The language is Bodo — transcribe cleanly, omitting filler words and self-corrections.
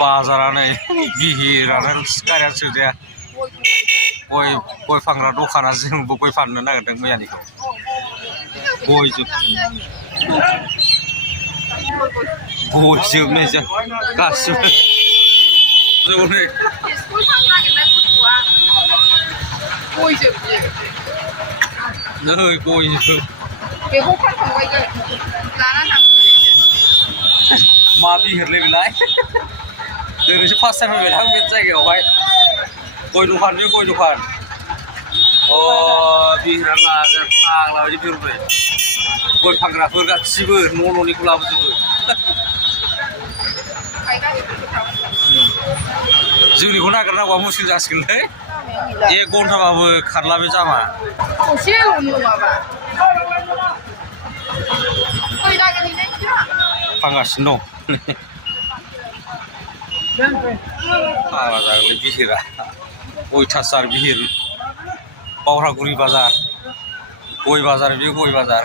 बाजारानो बिहिरानो गारियानो सोजाया गय फानग्रा दखाना जोंबो गय फाननो नागिरदों मैयानिखौ गयजोबनाय जों गासिबो नै गयजोब बेखौ फानखांबाय लाना थांफिनसै मा बिहिरलै बेलाय दिनैसो फार्स्ट टाइम फैबाय थां बे जायगायावहाय गय दखान बे गय दखान बिहिरा लाजा फाग्ला बायदि बिहरबाय गय फानग्राफोर गासिबो न'निखौ लाबोजोबो जोंनिखौ नागिरनांगौआ मुस्किल जासिगोनलै 1 घन्टाबाबो खारला बे जामा फानगासिनो दं फाग्ला जागोनलै बिहिरा अयथासार बिहिर बावरागुरि बाजार गय बाजार बे गय बाजार